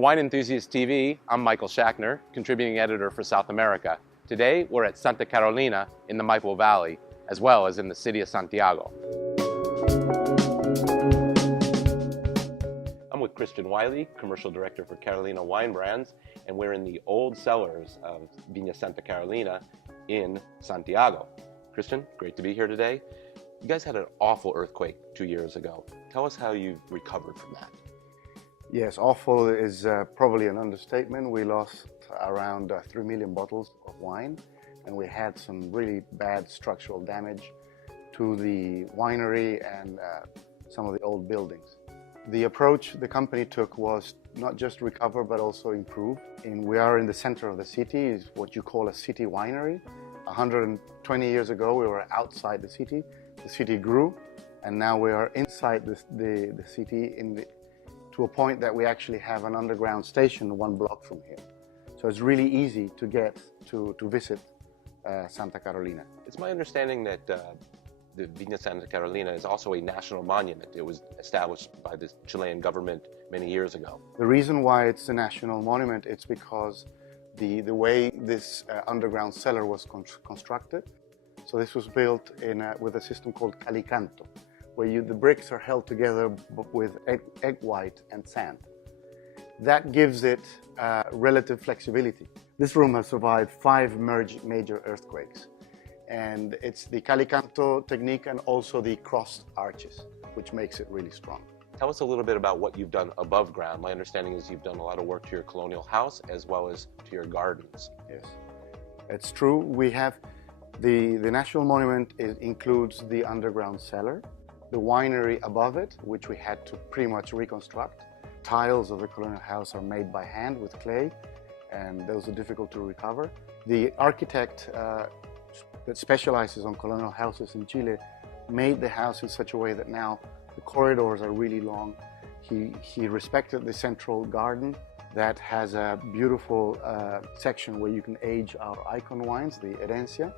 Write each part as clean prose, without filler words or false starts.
Wine Enthusiast TV, I'm Michael Schachner, contributing editor for South America. Today, we're at Santa Carolina in the Maipo Valley, as well as in the city of Santiago. I'm with Christian Wiley, Commercial Director for Carolina Wine Brands, and we're in the old cellars of Viña Santa Carolina in Santiago. Christian, great to be here today. You guys had an awful earthquake 2 years ago. Tell us how you've recovered from that. Yes, awful is probably an understatement. We lost around 3 million bottles of wine, and we had some really bad structural damage to the winery and some of the old buildings. The approach the company took was not just recover, but also improve. And we are in the center of the city, is what you call a city winery. 120 years ago, we were outside the city grew, and now we are inside the city to a point that we actually have an underground station 1 block from here. So it's really easy to get to visit Santa Carolina. It's my understanding that the Viña Santa Carolina is also a national monument. It was established by the Chilean government many years ago. The reason why it's a national monument, it's because the way this underground cellar was constructed. So this was built with a system called calicanto, where the bricks are held together with egg white and sand. That gives it relative flexibility. This room has survived 5 major earthquakes. And it's the calicanto technique and also the crossed arches, which makes it really strong. Tell us a little bit about what you've done above ground. My understanding is you've done a lot of work to your colonial house as well as to your gardens. Yes, it's true. We have the National Monument includes the underground cellar, the winery above it, which we had to pretty much reconstruct. Tiles of the colonial house are made by hand with clay, and those are difficult to recover. The architect that specializes on colonial houses in Chile made the house in such a way that now the corridors are really long. He respected the central garden that has a beautiful section where you can age our icon wines, the Herencia,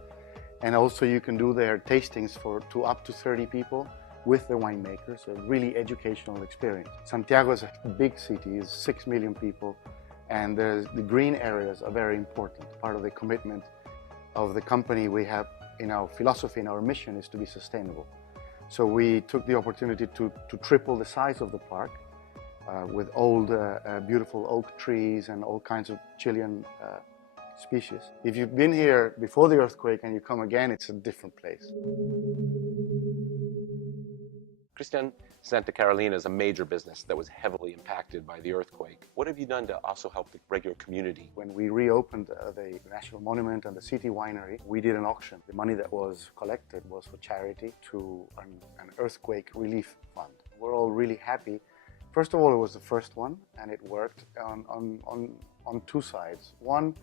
and also you can do their tastings to up to 30 people with the winemaker, so really educational experience. Santiago is a big city, it's 6 million people, and the green areas are very important. Part of the commitment of the company we have in our philosophy and our mission is to be sustainable. So we took the opportunity to triple the size of the park with old beautiful oak trees and all kinds of Chilean species. If you've been here before the earthquake and you come again, it's a different place. Christian, Santa Carolina is a major business that was heavily impacted by the earthquake. What have you done to also help the regular community? When we reopened the National Monument and the City Winery, we did an auction. The money that was collected was for charity to an earthquake relief fund. We're all really happy. First of all, it was the first one, and it worked on 2 sides. One,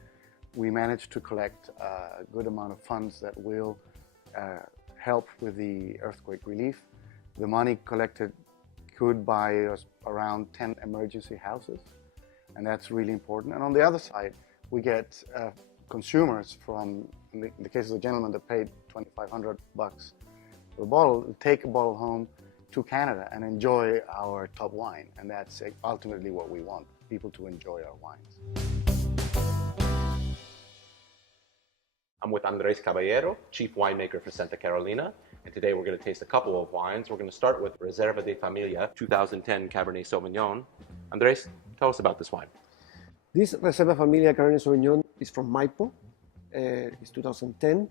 we managed to collect a good amount of funds that will help with the earthquake relief. The money collected could buy us around 10 emergency houses, and that's really important. And on the other side, we get consumers from, in the case of the gentleman that paid $2,500 for a bottle, take a bottle home to Canada and enjoy our top wine. And that's ultimately what we want, people to enjoy our wines. I'm with Andres Caballero, Chief Winemaker for Santa Carolina, and today we're going to taste a couple of wines. We're going to start with Reserva de Familia 2010 Cabernet Sauvignon. Andres, tell us about this wine. This Reserva Familia Cabernet Sauvignon is from Maipo. It's 2010.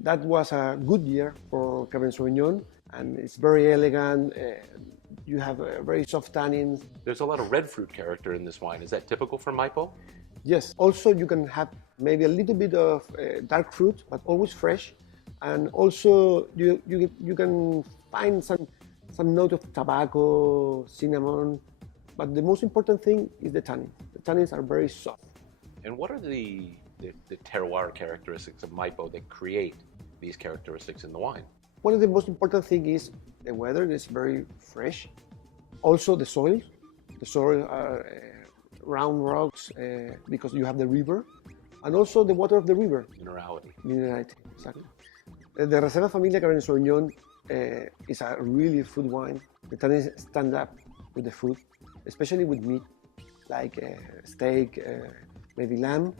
That was a good year for Cabernet Sauvignon, and it's very elegant. You have very soft tannins. There's a lot of red fruit character in this wine. Is that typical for Maipo? Yes. Also, you can have maybe a little bit of dark fruit, but always fresh. And also, you can find some note of tobacco, cinnamon. But the most important thing is the tannins. The tannins are very soft. And what are the terroir characteristics of Maipo that create these characteristics in the wine? One of the most important things is the weather is very fresh. Also the soil. The soil are round rocks because you have the river. And also the water of the river. Minerality. Minerality, exactly. The Reserva Familia Cabernet Sauvignon is a really food wine. The tannins stand up with the food, especially with meat. like steak, maybe lamb.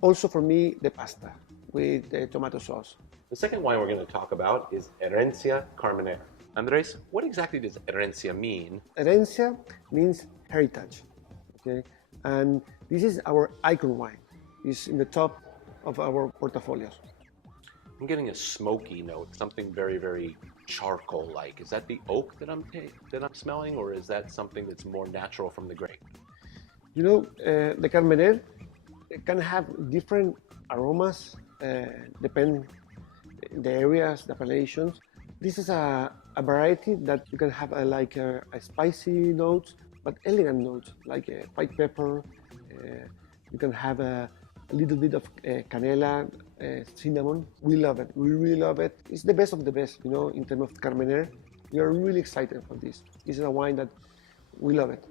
Also for me, the pasta with the tomato sauce. The second wine we're going to talk about is Herencia Carmenere. Andres, what exactly does Herencia mean? Herencia means heritage, okay? And this is our icon wine. It's in the top of our portfolios. I'm getting a smoky note, something very, very charcoal-like. Is that the oak that I'm smelling, or is that something that's more natural from the grape? You know, the Carmenere can have different aromas, depend the areas, the appellations. This is a variety that you can have a spicy notes, but elegant notes, like white pepper. You can have a little bit of canela, cinnamon. We love it. We really love it. It's the best of the best, you know, in terms of Carmenere. We are really excited for this. This is a wine that we love it.